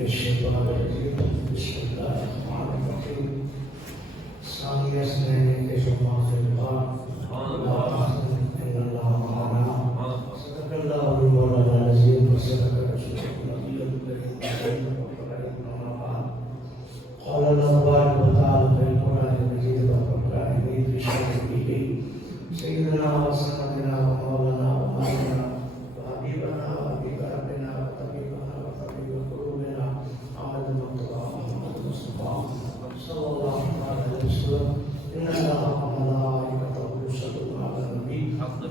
الشيطان الرجيم بسم الله الرحمن الرحيم ثانية اثنين إذ هما في الغار لا تحزن إن الله معنا صدق الله المولانا العظيم وصدق رسوله النبي الكريم أما بعد قال الله تبارك وتعالى في القرآن المجيد والفرقان المجيد بشرفه سيدنا وسندنا ومولانا ومولانا وحبيبنا وحبيب ربنا وطبيبنا وطبيب قلوبنا أحمد المرتضى محمد المصطفى صلى الله عليه وسلم إن الله وملائكته يصلون على النبي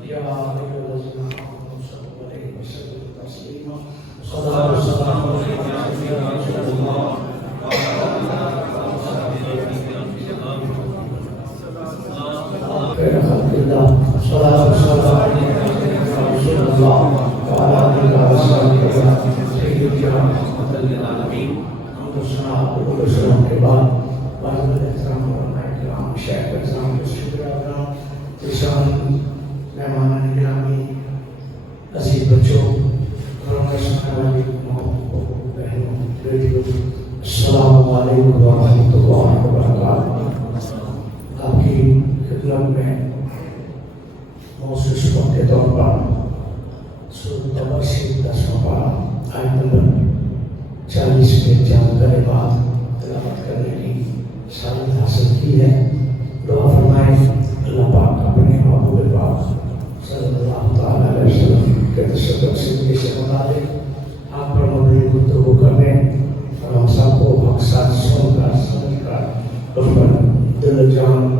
يا أيها الذين آمنوا صلوا عليه وسلموا تسليما صلاة والسلام عليك يا رسول الله خير خلق الله صلاة والسلام عليك يا رسول الله وعلى آله وصحبه سيدنا محمد العالمين حمد الصلاة والسلام کے بعد واجب الاحترام علماء کرام شیخ اعظام شکریہ اکرام ارشاد مہمان گرامی عزیز بچوں بہنوں بیٹیوں السلام علیکم ورحمۃ اللہ وبرکاتہ۔ آپ کی خدمت میں موسیقی کے طور پر سورۃ توبہ شریف 10واں پارہ آیت نمبر 40 کے چند کلمات تلاوت کرنے کی سعادت حاصل کی ہے۔ دعا فرمائیں اللہ پاک اپنے محبوب پاک صلی اللہ تعالیٰ علیہ وسلم کے تصدق سے متعلق آپ پر مبنی گفتگو کرنے اور ہم سب کو حق ساتھ سن کر سمجھ کر اس پر دل جان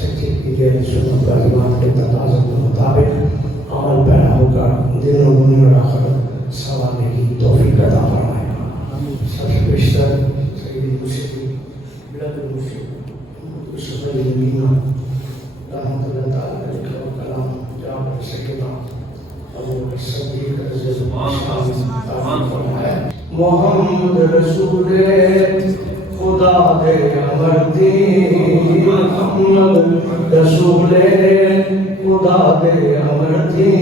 سچی کی گئی سنت تعلیمات کے تقاضوں کے مطابق عمل پیدا ہو کر دل و دنیا اور آخرت سنوارنے کی توفیق عطا فرمائے۔ سب سے بیشتر سیدی موسیقی بلاد الموسیقی یوسف علی میاں رحمۃ اللہ تعالیٰ علیہ کا کلام جعفر سیدنا ابو بکر صدیق رضی اللہ عنہ فرمایا محمد رسول خدا دے امردی محمد رسول خدا دے امردی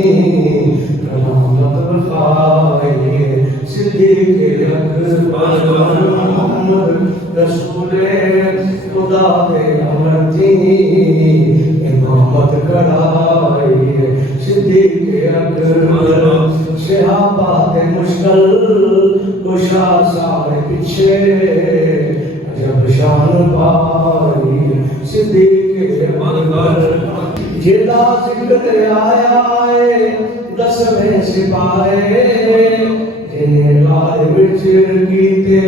رحمت الخائے صدیق اکبر محمد رسول خدا دے امردی امامت کرائے صدیق اکبر صحابہ دے مشکل کشا سارے پیچھے جب شان پائی صدیق اکبر جدا ذکر آیا ہے 10ویں سپاہے جنہیں غار وچ کیتے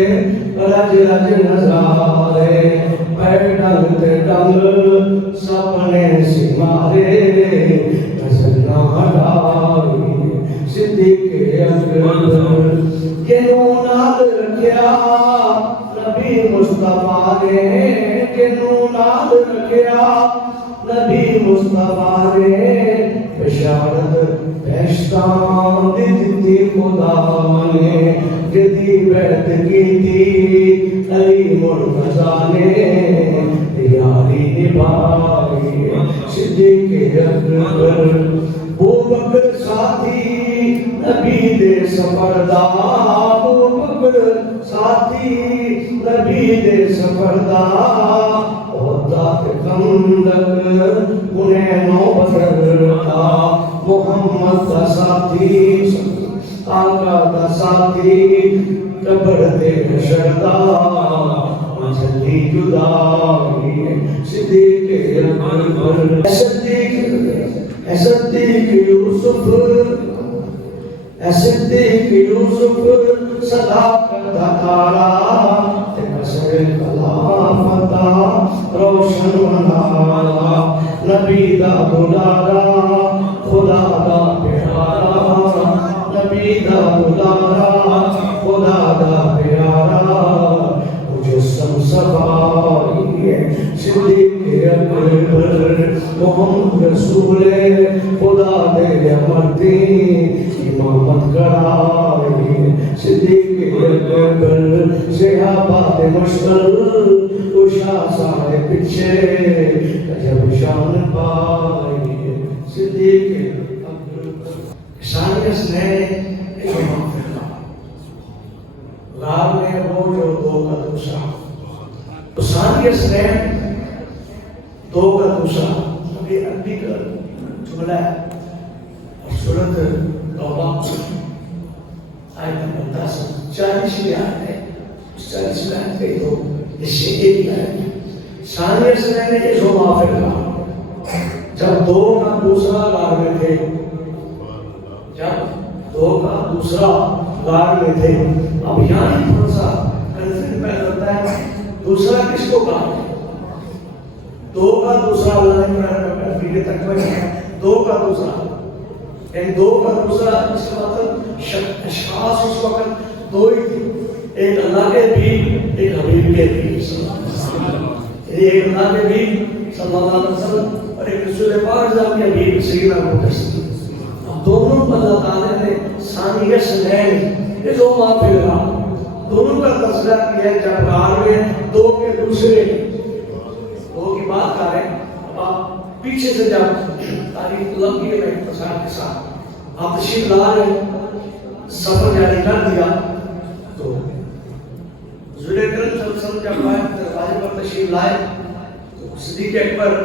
رج رج نظارے پیڈل تے ڈنگ سپنے سمارے نظر نہ ہٹائی صدیق اکبر کنوں نال رکھیا نبی مصطفیٰ نے کنوں نال رکھیا نبی مصطفیٰ نے بشارت بہشتاں دی دتی خدا نے جدی بیعت کیتی علی مرتضیٰ نے یاری نبھائی صدیق اکبر ابو بکر ساتھی نبی دے سفر دا ابو بکر ساتھی نبی دے سفر دا عہدہ خندق انہیں نو بدر دا محمد دا ساتھی آقا دا ساتھی قبر دے حشر دا جلی جدائی صدیق اکبر صدیق یوسف صدیق یوسف صداقت دا تارا قصر خلافت روشن منارا نبی دا دلارا خدا دا پیارا نبی دا دلارا خدا دا پیارا مجسم صفائی صدیق اکبر محمد رسول خدا دے امردی امامت کرائی صدیق اکبر صحابہ دے مشکل اشا سارے پیچھے جب شان پائی صدیق اکبر ثانیہ نے غار میں ثانیہ سنین دو کا دوسرا ابھی عربی کا جملہ ہے اور سورت توبہ آیت نمبر 10 40 میں آیت ہے. اس 40 میں آیت کہی تو اس سے ایک آیت ہے. ثانیہ سنین نے جو معافر کہا جب دو کا دوسرا غار میں تھے، جب دو کا دوسرا غار میں تھے. اب یہاں ہی تھوڑا سا کنفیوژن پیدا ہوتا ہے دوسرا کس کو کہا ہے. دو کا دوسرا اللہ نے تک دو کا دوسرا یعنی دو کا دوسرا اس کا مطلب اشخاص اس وقت دو ہی تھے، ایک اللہ کے بھی ایک حبیب کے بھی، ایک اللہ کے بھی صلی اللہ علیہ وسلم اور ایک رسول پاک کی حبیب سیدنا محمد. اب دونوں کو اللہ تعالیٰ نے ثانیہ سنین یہ دو معافی لگا دونوں کا تذکرہ کیا ہے. جب غار میں دو کے دوسرے دو کی بات کر رہے ہیں. اب آپ پیچھے سے جب تاریخ لمبی ہے اختصار کے ساتھ آپ تشریف لا رہے سفر جاری کر دیا تو حضور اکرم صلی اللہ علیہ وسلم جب دروازے پر تشریف لائے تو صدیق اکبر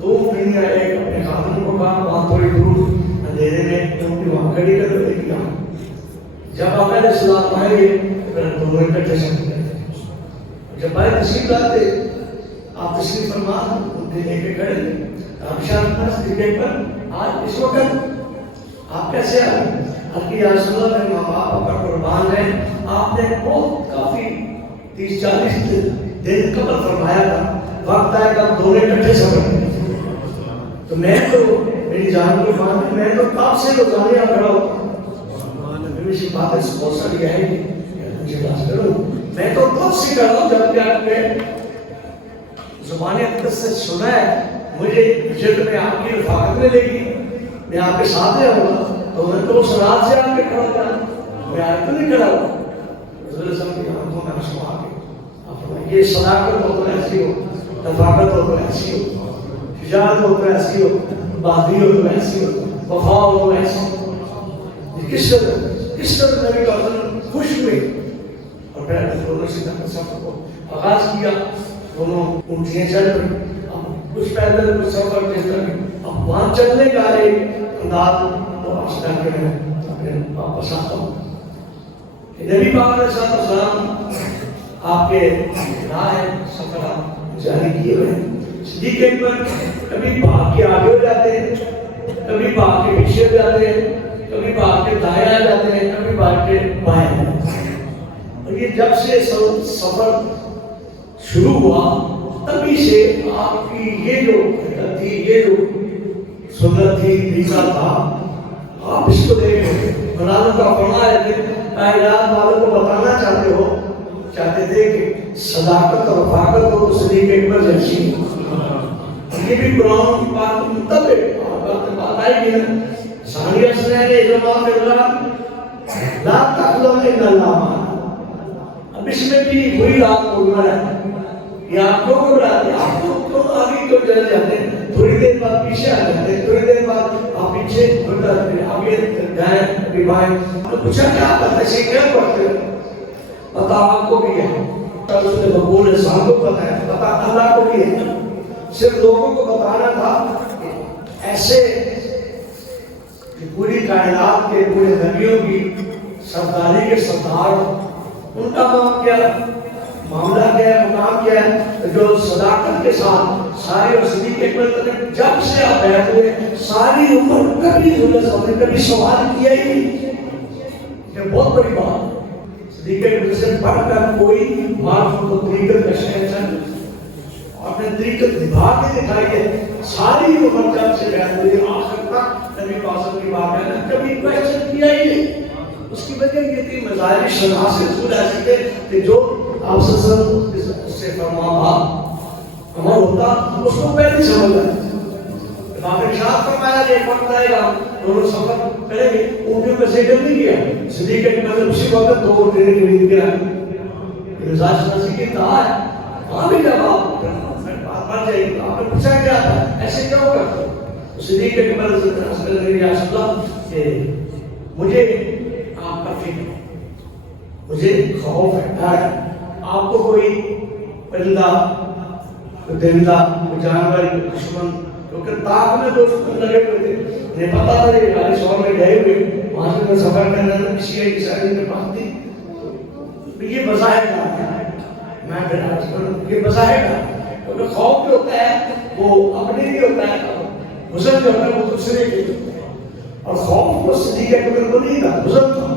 دو مہینے ایک اپنے خاتون کو کہا وہاں تھوڑی دور اندھیرے میں ان کی وہاں کھڑی کر دے دیا. جب آپ علیہ السلام آئے پھر دونوں اکٹھے سمجھ گئے. جب بھائی تشریف لاتے آپ تشریف فرما ان کے لے کے کھڑے آپ شاید صدیق اکبر آج اس وقت آپ کیسے آئے. آپ کی رسول اللہ میرے ماں باپ پر قربان ہیں آپ نے بہت کافی 30-40 دن قبل فرمایا تھا وقت آئے کہ آپ دونوں اکٹھے سفر کریں. تو میں تو میری جان کو مان میں تو کب سے روزانہ کھڑا ہوتا میری باتیں بہت ساری ہے مجھے بات کرو میں تو کب سے کھڑا ہوں جب کہ آپ نے زبان اقدس سے سنا ہے مجھے تو میں آپ کی رفاقت میں لے گی میں آپ کے ساتھ رہا ہوں تو میں تو اس رات سے آپ کے کھڑا ہوتا میں آج تو نہیں کھڑا ہوں. حضور صاحب کی آنکھوں میں آنسو آ گئے. یہ صداقت ہو تو ایسی ہو رفاقت ہو تو ایسی ہو شجاعت ہو تو ایسی ہو بہادری ہو تو ایسی ہو وفا ہو تو ایسی ہو. کس طرح نبی کا خوش ہوئے اور پھر دونوں سے سفر کو آغاز کیا. دونوں اونٹیاں چل رہی اب کچھ پیدل کچھ سفر جس طرح اب وہاں چلنے کا ایک انداز تو آستا کے پھر واپس آتا ہوں. نبی پاک علیہ السلام آپ کے راہ سفر جاری کیے ہوئے ہیں. صدیق اکبر کبھی بھاگ کے آگے ہو جاتے ہیں کبھی بھاگ کے پیچھے ہو جاتے ہیں کبھی بھاگ کے دائیں آ جاتے ہیں کبھی بھاگ کے بائیں آ جاتے ہیں. اور یہ جب سے سفر شروع ہوا تبھی سے آپ کی یہ جو حرکت تھی یہ جو سنت تھی طریقہ تھا آپ اس کو دیکھیں. مولانا کا فرمایا ہے کائنات والوں کو بتانا چاہتے تھے کہ صداقت اور رفاقت ہو تو صدیق اکبر جیسی ہو. یہ بھی قرآن کی بات مطابق بات آئی گی نا. ثانیہ سنین نے جو بات کہا لا تقلم ان اللہ. اب اس میں بھی وہی رات بولنا ہے یہ آپ کو گھبراتے آپ کو آگے کیوں چلے جاتے ہیں تھوڑی دیر بعد پیچھے آ جاتے ہیں تھوڑی دیر بعد آپ پیچھے آگے جائیں کبھی بائیں. تو پوچھا کیا پتہ ہے کیا پڑھتے ہو پتہ آپ کو بھی ہے رسول مقبول انسان کو پتہ ہے پتہ اللہ کو بھی ہے. صرف لوگوں کو بتانا تھا ایسے کہ پوری کائنات کے پورے نبیوں کی سرداری کے سردار ان کا نام کیا معاملہ کیا ہے مقام کیا ہے جو صداقت کے ساتھ سارے اور صدیق اکبر جب سے آپ بیٹھ ہوئے ساری عمر کبھی کبھی سوال کیا ہی نہیں. یہ بہت بڑی بات ہے. صدیق اکبر سے پڑھ کر کوئی معرفت و طریقت کا شہنشاہ اپنے طریقت نبھا کے دکھائی ہے. ساری عمر جب سے بیٹھ ہوئے آخر تک نبی پاک کی بات ہے کبھی کوشچن کیا ہی نہیں. اس کی وجہ یہ تھی مظاہر شناس رسول ایسے تھے کہ جو آپ سے فرما ہمارا ہوتا اس کو پہلے سمجھ گئے. امام ارشاد فرمایا کہ ایک وقت آئے گا دونوں سفر کریں گے اونٹوں پہ سیٹل نہیں کیا. صدیق اکبر نے اسی وقت 2 اونٹیں خرید کے آئے. مزاج شناسی کی کہا ہے وہاں بھی جب آپ بات جائے گی آپ نے پوچھا کیا تھا ایسے کیا ہوگا. صدیق اکبر یا رسول اللہ کہ مجھے آپ کا فکر ہے مجھے خوف ہے ڈر ہے آپ کو کوئی پرندہ کوئی درندہ کوئی جانور کوئی دشمن کیونکہ تاک میں دشمن لگے ہوئے تھے انہیں پتا تھا یہ خالی شہر میں گئے ہوئے وہاں سے میں سفر کرنا تھا کسی ایک سائڈ میں پاس تھی یہ بظاہر کا میں پھر آج کروں یہ بظاہر کا کیونکہ خوف جو ہوتا ہے وہ اپنے بھی ہوتا ہے حسن جو ہوتا ہے وہ دوسرے کے ہوتا ہے اور خوف کو صدیق اکبر کو نہیں تھا حسن تھا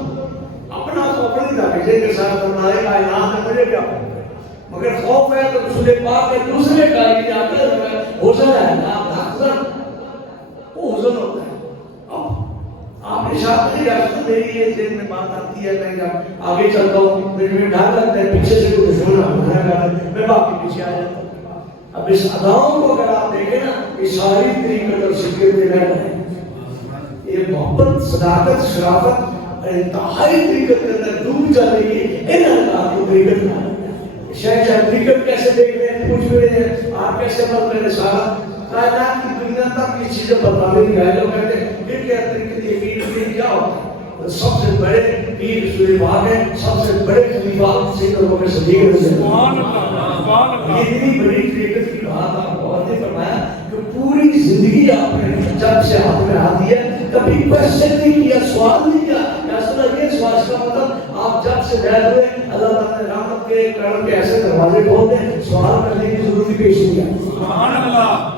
اپنا خوف نہیں تھا کہ جن کے ساتھ ہمارے کائنات ہے مجھے کیا مگر خوف ہے تو رسول پاک کے دوسرے کا یہ جاتا ہے حسن ہے حسن وہ حسن ہوتا ہے آپ نے شاید نہیں جاتا میری یہ ذہن میں بات آتی ہے میں جب آگے چلتا ہوں میرے میں ڈر لگتا ہے پیچھے سے کوئی دشمن آ میں باپ کے پیچھے آ جاتا ہوں اب اس اداؤں کو اگر آپ دیکھیں نا یہ ساری طریقت اور شکر میں رہے یہ محبت صداقت شرافت انتہائی طریقت کے اندر ڈوب جانے کی ان اللہ کو طریقت نہ شاید شاید طریقت کیسے دیکھ رہے ہیں پوچھ رہے ہیں آپ کیسے بات کریں سارا کائنات کی دنیا تک یہ چیزیں بتانے کی گائے لوگ کہتے ہیں پھر کیا طریقت یہ پیر کیا ہوتا ہے سب سے بڑے پیر رسول پاک ہیں سب سے بڑے خلیفہ سیدنا ابو بکر صدیق رضی اللہ عنہ یہ اتنی بڑی طریقت کی بات آپ کو نے فرمایا کہ پوری زندگی آپ نے جب سے ہاتھ میں ہاتھ دیا کبھی کوشچن نہیں کیا سوال نہیں کیا ایسا لگے سوال کا مطلب آپ جب سے بیٹھ ہوئے اللہ تعالیٰ نے رحمت کے کرم کے ایسے دروازے کھول دے سوال کرنے کی ضرورت ہی پیش نہیں کیا سبحان اللہ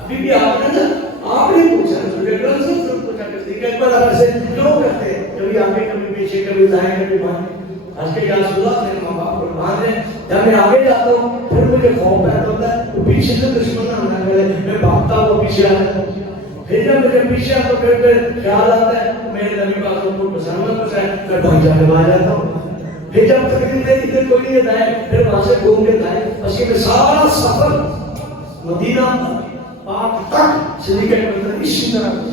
ابھی بھی آپ نے پوچھا رسول اکرم سے پوچھا کرتے کہ ایک بار آپ سے کیوں کرتے ہیں کبھی آگے کبھی پیچھے کبھی دائیں کبھی بائیں آج کے یا رسول اللہ میرے ماں باپ قربان ہیں جب میں آگے جاتا ہوں پھر مجھے خوف پیدا ہوتا ہے تو پیچھے سے دشمن نہ کرے میں بھاگتا ہوں پیچھے آ جاتا ہوں پھر جب مجھے پیچھے آتا ہوں پھر خیال آتا ہے میرے نبی پاک کو پسند نہ پسند ہے میں بھاگ جانے میں آ جاتا ہوں پھر جب تقریب میری دل کوئی نہیں دائیں پھر وہاں سے گھوم کے دائیں بس یہ سارا سفر مدینہ پاک تک صدیق اکبر اسی طرح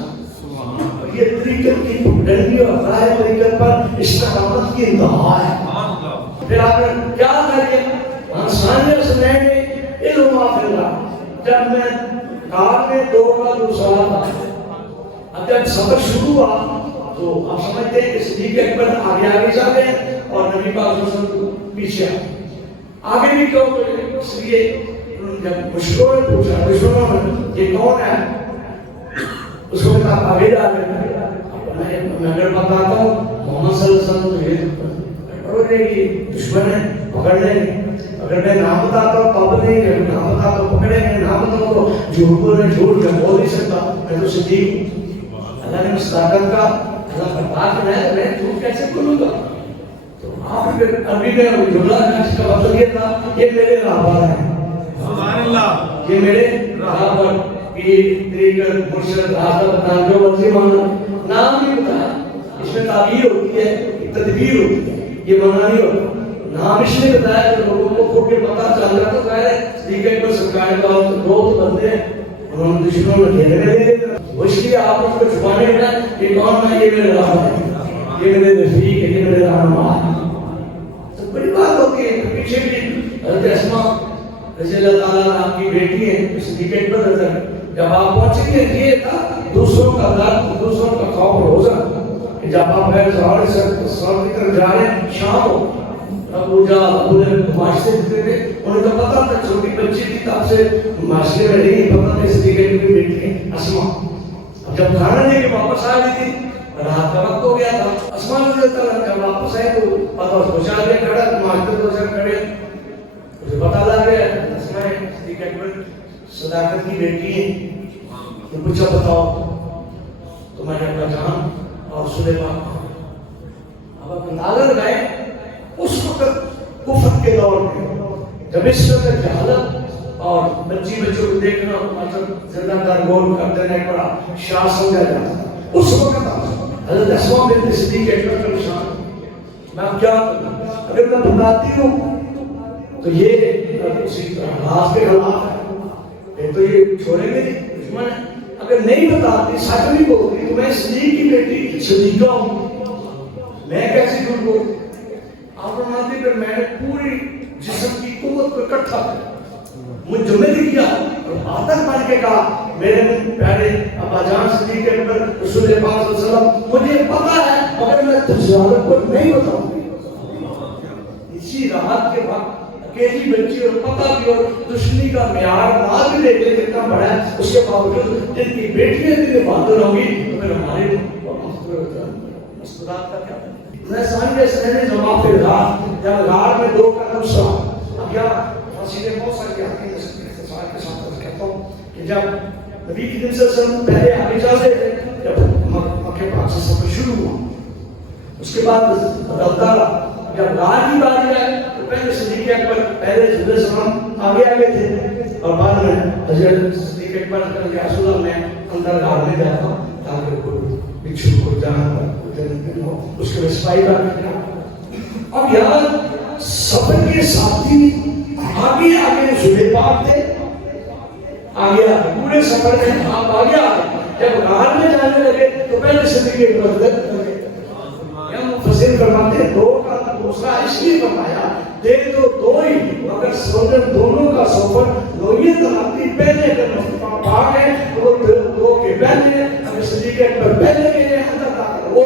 یہ طریقت کی ڈنڈی اور راہ طریقت پر استقامت کی انتہا ہے پھر آپ نے کیا کریے انسانیت سے میں نے علم حاصل کیا جب میں کار میں دو کا دوسرا تھا اب جب سفر شروع ہوا تو آپ سمجھتے ہیں کہ صدیق اکبر آگے آگے جاتے ہیں اور نبی پاک صلی اللہ علیہ وسلم پیچھے آگے بھی کیوں اس لیے جب مشکلوں نے پوچھا مشکلوں نے یہ کون ہے اس کو کہا آگے جا رہے میں اگر بتاتا ہوں محمد صلی اللہ علیہ وسلم یہ پڑھو گے دشمن ہے پکڑ لیں گے اگر میں نام بتاتا ہوں تب نہیں اگر نام بتاتا ہوں پکڑیں گے نام بتاؤں تو جھوٹ بولے جھوٹ میں بول نہیں سکتا میں تو صدیق ہوں اللہ نے مصداقت کا اللہ فرمایا کہ میں جھوٹ کیسے بولوں گا تو آپ ابھی میں جملہ جس کا مطلب یہ تھا یہ میرے راہبر ہیں سبحان اللہ یہ میرے راہبر پیر طریقت مرشد راہبر بتانا جو مرضی مانا نام نہیں بتایا اس میں تعبیر ہوتی ہے تدبیر ہوتی ہے یہ مانا نہیں ہوتا نام اس نے بتایا کہ لوگوں کو خود کے پتہ چل رہا تو کہہ رہے طریقت پر سرکار کا دوست بندے انہوں نے دشمنوں میں گھیرے میں نہیں دیتا اس لیے آپ اس کو چھپانے کا کہ کون ہے یہ میرے راہبر ہے یہ میرے رفیق ہے یہ میرے رہنما ہے تو بڑی بات ہوتی ہے پیچھے بھی حضرت اسماء رضی اللہ تعالیٰ آپ کی بیٹی ہے اس صدیق پر نظر جب آپ پہنچیں گے یہ تھا دوسروں کا درد دوسروں کا خوف روزہ کہ جب آپ غیر سوال کی طرف جا رہے ہیں شام ہو ابو جہل ابو لہب معاشرے دیتے تھے انہیں تو پتا تھا چھوٹی بچی تھی تب سے معاشرے میں نہیں پتا تھا صدیق کی بیٹی ہے اسماء اب جب کھانا لے کے واپس آ رہی تھی رات کا وقت ہو گیا تھا اسماء رضی اللہ تعالیٰ جب واپس آئے تو پتا اس کو چاہ کے کھڑا معاشرے کو سر کھڑے اسے پتا لگ گیا اسماء صدیق اکبر صداقت کی بیٹی ہے تو پوچھا بتاؤ تمہارے اپنا جان اور سلیمان اب آپ اندازہ لگائیں اس وقت کفر کے دور میں جب اس وقت جہالت اور بچی بچوں کو دیکھنا مطلب زندہ دار گول کر دینا ایک بڑا شاہ سمجھا جاتا اس وقت حضرت اسماء بنت صدیق اکبر کا شان میں کیا اگر میں بتاتی ہوں تو یہ اسی طرح راز کے خلاف ہے تو یہ چھوڑیں گے نہیں دشمن ہے اگر نہیں بتاتی سچ نہیں بولتی تو میں صدیق کی بیٹی صدیقہ ہوں میں کیسے جھوٹ بولتی آپ فرماتے کہ میں نے پوری جسم کی قوت کو اکٹھا کیا مجھ جو میں نے کیا اور آتک بن کے کہا میرے پیارے ابا جان صدیق اکبر رسول پاک صلی اللہ علیہ وسلم مجھے پتا ہے مگر میں تجھے کو نہیں بتاؤں گی اسی رات کے وقت اکیلی بچی اور پتہ بھی اور دشمنی کا معیار نہ بھی دیکھ لے کتنا بڑا ہے، اس کے باوجود جن کی بیٹیاں اتنی بہادر ہوں گی تو پھر ہمارے مسکرات کا کیا؟ میں سامنے سے نے جواب پہ رات جب غار میں 2 قدم سا اب یا فصیلے بہت سارے کے آتے ہیں اختصار کے ساتھ کہتا ہوں کہ جب نبی کی دن سے پہلے آگے جاتے تھے، جب مکہ پاک سے سفر شروع ہوا، اس کے بعد اللہ جب غار کی باری آئی تو پہلے صدیق اکبر پہلے جبرائیل السلام آگے تھے اور بعد میں حضرت صدیق اکبر کہ یا رسول اللہ میں اندر غار میں جاتا ہوں تاکہ کوئی بچھو کو جانا اس کے رسپائی بات کرنا۔ اب یہاں سفر کے ساتھی آگے زلیخا پاک تھے، آگے پورے سفر میں آپ آگے جب غار میں جانے لگے تو پہلے صدیق اکبر مفسر فرماتے ہیں 2 کا دوسرا اس لیے فرمایا دیکھ تو 2 ہی مگر سوچن دونوں کا سفر نوعیت تناتی پہلے اگر پاک ہے وہ 2 کے پہلے اگر صدیق اکبر پہلے کے اندر داخل وہ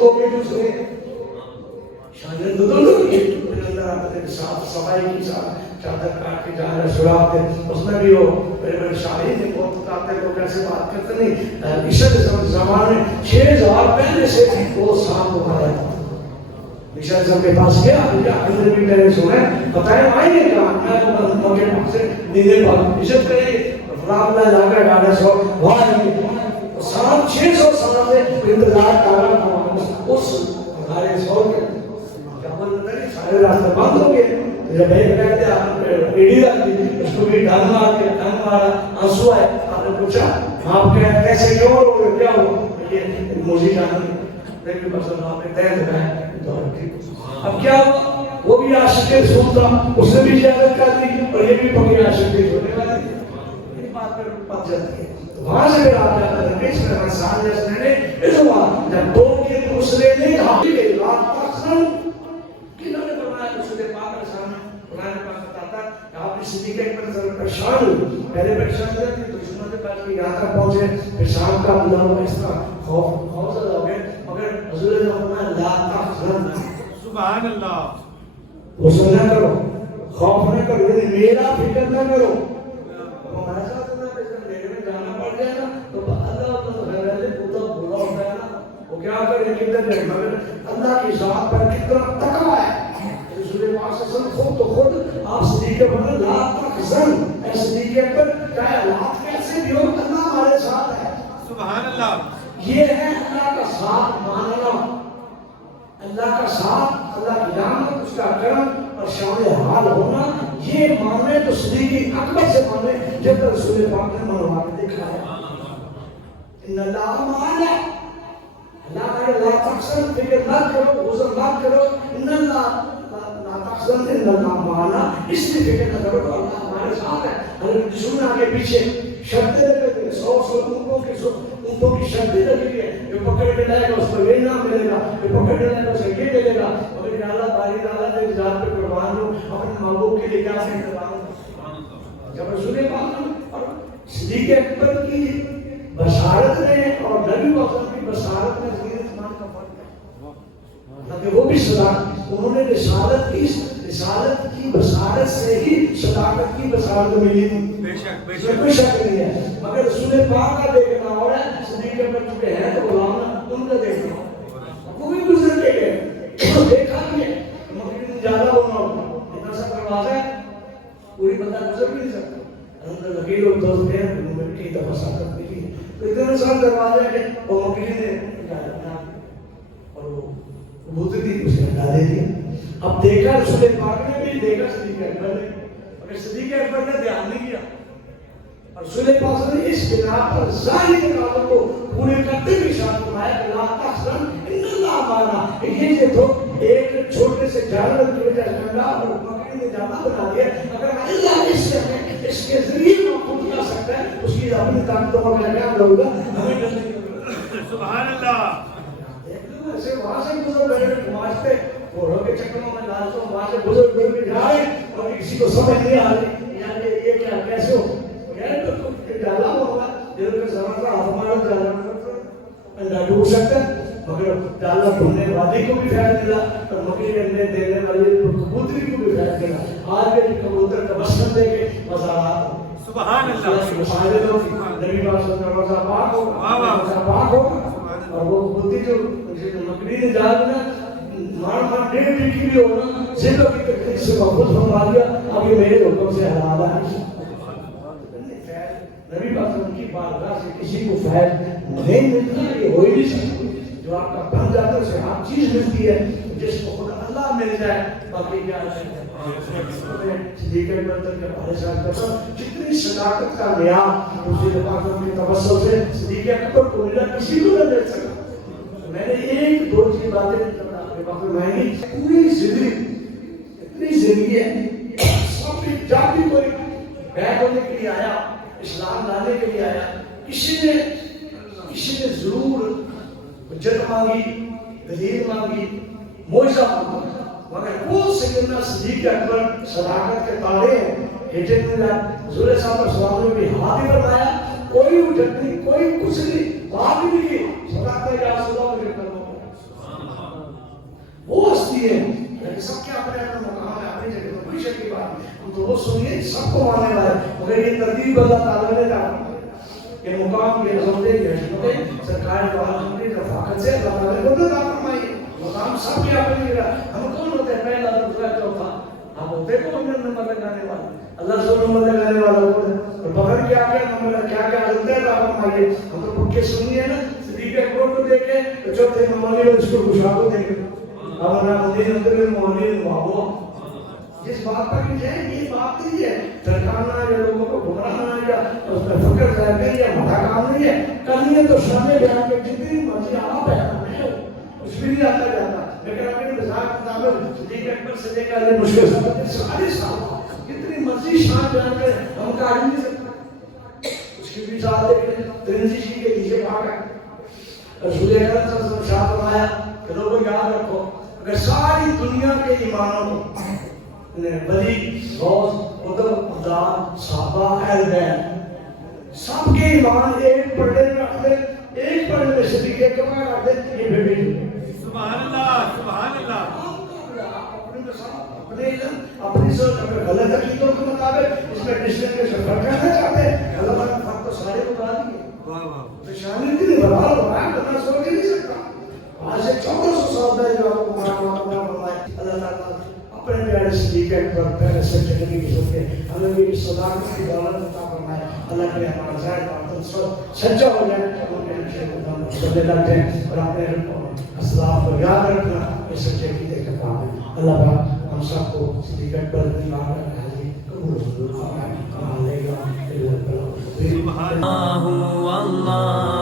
2 کے دوسرے شاید دونوں کے اندر آتے تھے صاف صفائی کی ساتھ چادر کاٹ کے جانا سراغ تھے، اس میں بھی وہ بڑے شاہی تھے، بہت کہتے ہیں لوگ ایسے بات کرتے نہیں، عیسیٰ زمانے میں 6000 پہلے سے وہ صاحب کو مارا تھا۔ عیسیٰ کے پاس گیا اندر بھی میں نے سنا بتایا آئیے کہاں میں مکے پاس سے نیدے پاک عزت کریں گے فلاں جا کر گاڑا سو وہاں آئیے 600 سال سے انتظار کر رہا تھا اس ہمارے سو کے سارے راستے بند ہو گئے، جب ایک کہتے ہیں ایڈی رکھ دی اس کو بھی ڈھنگ مارا آنسو آئے، آپ نے پوچھا آپ کیسے کیوں ہو رہے کیا ہو یہ موزی جانا لیکن بس آپ نے طے دکھایا اب کیا ہوا وہ بھی عاشق رسول تھا، اس نے بھی زیارت کر دی اور یہ بھی پکی عاشق ہونے والی تھی، یہ بات پر پت جاتی ہے۔ وہاں سے پھر آپ جاتا ہے اس میں انسان جیسے نے اس وقت جب 2 کے دوسرے نے کہا کہ رات تخصن کنہوں نے فرمایا رسول پاک علیہ السلام قرآن پاک بتاتا ہے کہ آپ نے صدیق اکبر سے پریشان ہوئی، پہلے پریشان ہوئے تھے دشمنوں کے پاس یہاں تک پہنچے پھر شام کا بلا ہوا اس کا خوف زدہ ہو گئے، مگر حضور نے فرمایا لا تخزن سبحان اللہ غسل نہ کرو، خوف نہ کرو، یعنی میرا فکر نہ کرو، ہمارے ساتھ نہ میرے میں جانا پڑ جائے نا تو اللہ تو خیر ہے تو بھولا ہوتا ہے نا وہ کیا کرے کتنا دیر مگر اللہ کی ذات پر کتنا تقوی ہے۔ رسول پاک صلی اللہ علیہ وسلم خود آپ صدیق اکبر لا تخزن اے صدیق اکبر کیا حالات کیسے بھی ہو اللہ ہمارے ساتھ ہے۔ سبحان اللہ یہ ہے اللہ کا ساتھ ماننا، اللہ کا ساتھ، اللہ کی رحمت، اس کا کرم اور شامل حال ہونا، یہ ماننے تو صدیق اکبر سے ماننے جب تک رسول پاک نے منوا کے دیکھا ہے۔ ان اللہ معنا اللہ کا لا تحزن فکر نہ کرو، غسل نہ کرو، ان اللہ لا تحزن ان اللہ معنا، اس لیے فکر نہ کرو اللہ ہمارے ساتھ ہے۔ حضرت یسوع آگے پیچھے شرطیں لگے ہوئے 100 اونٹوں کی شرطیں لگی ہے، جو پکڑ کے لائے گا اس کو یہ نام ملے گا، جو پکڑ کے لائے گا اسے یہ ملے گا، مگر ڈالا باری ڈالا دے ذات پہ قربان ہو اپنے محبوب کے لیے کیا سے قربان۔ جب رسول پاک اور صدیق اکبر کی بشارت نے اور نبی وسلم کی بشارت میں زمین آسمان کا فرق ہے، کہ وہ بھی صداقت انہوں نے رسالت کی بشارت سے ہی صداقت کی بشارت ملی تھی، بے شک کوئی شک نہیں ہے، مگر رسول پاک کا دیکھنا اور ہے صدیق اکبر چکے ہیں تو غلام ان کا دیکھنا وہ بھی گزر کے گئے دیکھا بھی ہے، مگر زیادہ ہونا ہوگا اتنا سا دروازہ ہے پوری بندہ گزر بھی نہیں سکتا، اندر لگے لوگ دوست ہیں انہوں نے کئی دفعہ ساتھ ملی ہے تو اتنا سا دروازہ ہے کہ وہ مکلی نے اور وہ بوتے تھی اسے ہٹا دے دیا۔ اب دیکھا رسول پاک نے بھی دیکھا صدیق اکبر نے، مگر صدیق اکبر نے دھیان نہیں کیا اور رسول پاک نے اس بنا پر ظاہری کاموں کو پورے کرتے ہوئے ارشاد فرمایا کہ لا تحزن ان اللہ معنا، یہ جو ایک چھوٹے سے جانور کی وجہ سے اللہ اور مکڑی نے جانا بنا دیا، اگر اللہ اس کے ذریعے محفوظ کر سکتا ہے اس کی اپنی طاقتوں کا کیا ہوگا ہمیں کرنے۔ سبحان اللہ ایسے وہاں سے گزر گئے واسطے گھوڑوں کے چکروں میں لالچوں وہاں سے گزر گزر کے جا رہے اور کسی کو سمجھ نہیں آ رہی یعنی یہ کیا کیسے ہو یعنی تو ڈالا ہوگا دل کا زمانہ ہمارا جانا ڈوب سکتا ہے مگر اللہ ڈھونڈنے والے کو بھی فیض ملا اور مکے انڈے دینے والے کبوتری کو بھی فیض ملا. آج کے کبوتر تبسم دے کے مزارات سبحان اللہ. مساجد ہو نبی پاک صلی اللہ علیہ وسلم پاک ہو پاک ہو اور وہ کبوتری جو مکڑی نے جال میں مار ڈیڑھ ٹکی بھی ہونا زندہ کی تکلیف سے محفوظ فرما دیا. اب یہ میرے حکم سے حلال ہے. نبی پاک صلی اللہ علیہ وسلم کی بارگاہ سے کسی کو فیض نہیں ملتا یہ ہو ہی نہیں سکتا. جو آپ کا بن جاتا ہے اسے ہر چیز ملتی ہے جس کو خدا اللہ مل جائے باقی کیا ہے. صدیق اکبر کے بارے میں جتنی صداقت کا معیار رسول پاک کے توسل سے صدیق اکبر کو ملا کسی کو نہ مل سکا. میں نے ایک دو چیز باتیں میں پوری زندگی اتنی زندگی ہے سب کی جب بھی کوئی بیٹھ ہونے کے لیے آیا اسلام لانے کے لیے آیا کسی نے ضرور حجت مانگی دلیل مانگی معجزہ مانگا مگر وہ سیدنا صدیق اکبر صداقت کے تارے ہیں. ہجت میں حضور صاحب علیہ وسلم نے بھی ہاتھ ہی بتایا کوئی حجت نہیں کوئی کچھ نہیں بات ہی نہیں کی صداقت یا صدا مجھے کرنا وہ ہستی ہے لیکن سب کے اپنے اپنے مقام ہے اپنی جگہ کوئی شک کی بات نہیں. ہم تو وہ سنیے سب کو ماننے والے مگر یہ ترتیب اللہ تعالیٰ نے ڈالا کہ مقام یہ عظمتیں یہ حشمتیں سرکار جو حضرت رفاقت سے اللہ تعالیٰ نے خود عطا فرمائی. مقام سب کے اپنے جگہ. ہم کون ہوتے ہیں پہلا دوسرا چوتھا ہم ہوتے کو ہم نے نمبر لگانے والے اللہ سے نمبر لگانے والا ہوتا ہے اور بغیر کیا کیا نمبر کیا کیا حضرت عطا فرمائی. ہم تو پڑھ کے سنیے نا صدیق اکبر کو دیکھے تو چوتھے نمبر لے اس کو خوشا کو دیکھے ہمارا مدین اندر میں مومن بابو جس بات پر کہ ہے یہ بات نہیں ہے ترکانا یا لوگوں کو گمراہنا یا اس میں فکر کرنا یا مٹا کام نہیں ہے. کل یہ تو سامنے بیان کے جتنی مرضی آپ ہے اس بھی نہیں آتا جاتا لیکن اپنے مزاق مطابق صدیق اکبر سے لے کر مشکل سارے صاحب کتنی مرضی شان بیان کر ہم کاٹ نہیں سکتے. اس کی بھی ساتھ ترنزی جی کے نیچے بھاگا رسول اکرم صلی اللہ علیہ وسلم شاہ فرمایا کہ لوگوں یاد رکھو اگر ساری دنیا کے ایمانوں کو ولی غوث قطب عبدال صحابہ اہل بیت سب کے ایمان ایک پردے میں رکھ دے ایک پردے میں صدیق اکبر رکھ دے یہ بھی سبحان اللہ سبحان اللہ. اپنی سوچ اگر غلط عقیدوں کے مطابق اس میں ڈسٹنگ میں سفر کرنا چاہتے ہیں اللہ تعالیٰ فرق تو سارے بتا دیے تو شامل بھی نہیں بڑھا رہا کرنا سوچ ہی نہیں سکتا. آج سے 1400 سال پہلے جو آپ کو فرمائے اللہ تعالیٰ اپنے پیارے صدیق اکبر پہلے سچے نبی کی سنتے ہمیں بھی صداقت کی دولت عطا فرمائے. اللہ کرے ہمارا ظاہر باطن سچا ہو جائے ہم کے نقشے کو ہم چلنے لگ جائیں اور اپنے اسلاف کو یاد رکھنا اس سچے کی دیکھ کام ہے. اللہ پاک ہم سب کو صدیق اکبر کی بات کرنا قبول فرمائے. اللہ